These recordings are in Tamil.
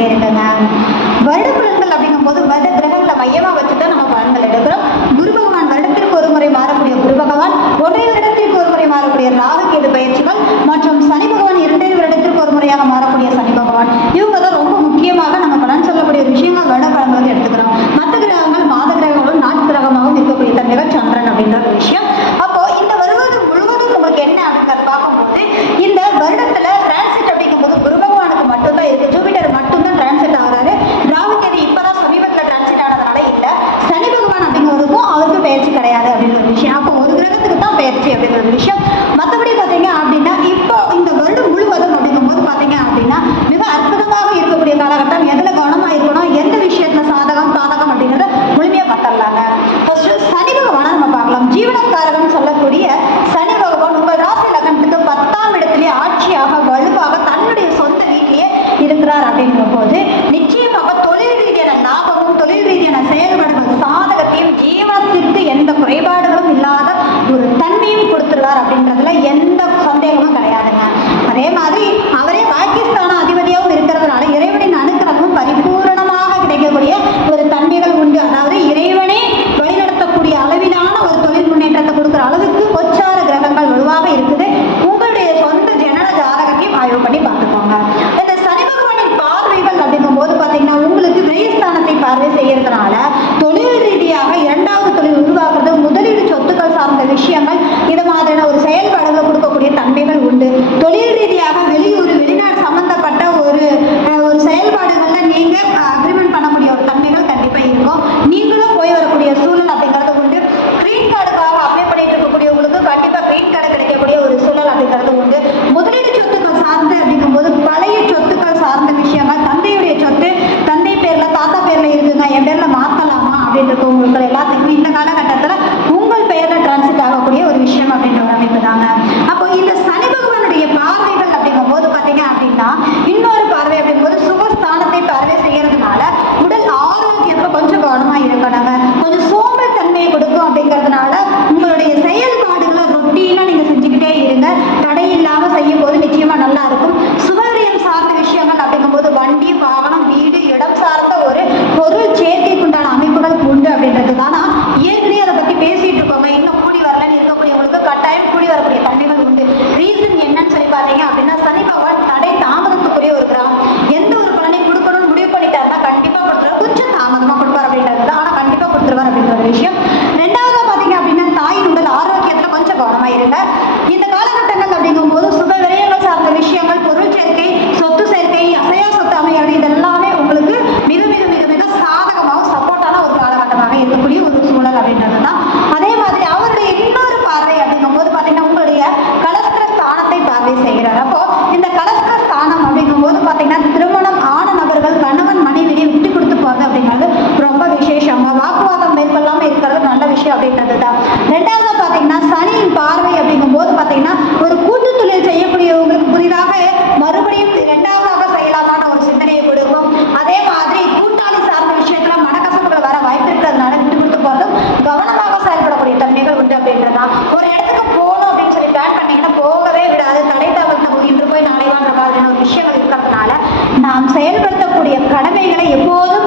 കൊണ്ടിരിക്കുന്ന Верещак பார்த்தீங்க அப்படின்னா சனி பகவான் தடை தாமதத்துக்குரிய ஒரு கிராமம் எந்த ஒரு பலனை கொடுக்கணும்னு முடிவு பண்ணிட்டாருன்னா கண்டிப்பாக கொடுத்துருவார். கொஞ்சம் தாமதமாக கொடுப்பார் அப்படின்றது ஆனால் கண்டிப்பாக கொடுத்துருவார் அப்படின்ற விஷயம். கடமைகளை எப்போதும்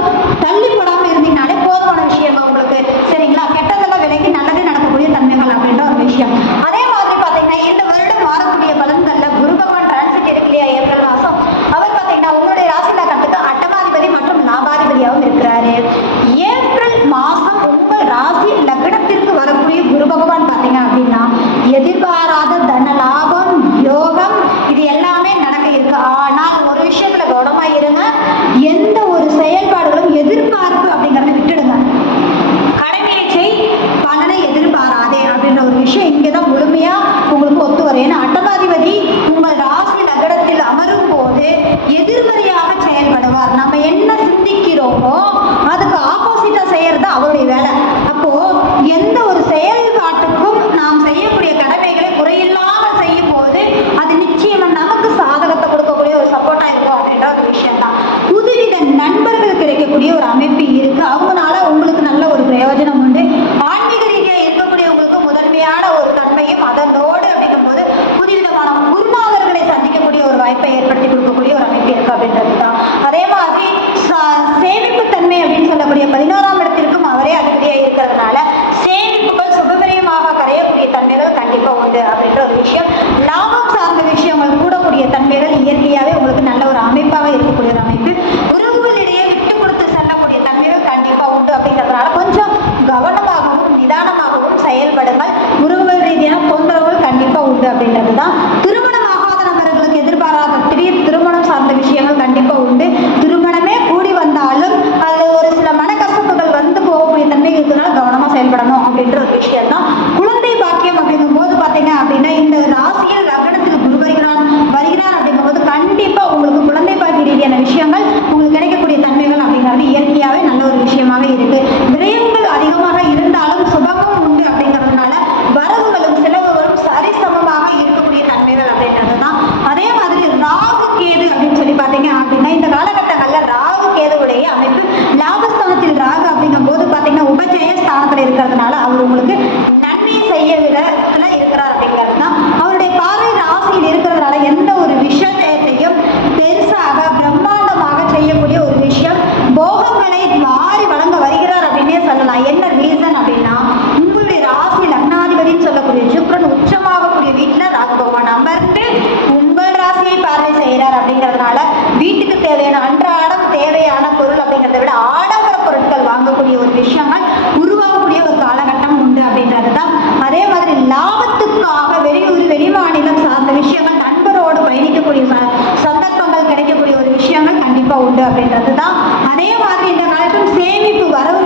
உண்டு அப்படின்றது தான் அதே மாதிரி இந்த காலத்தில் சேமிப்பு வரவு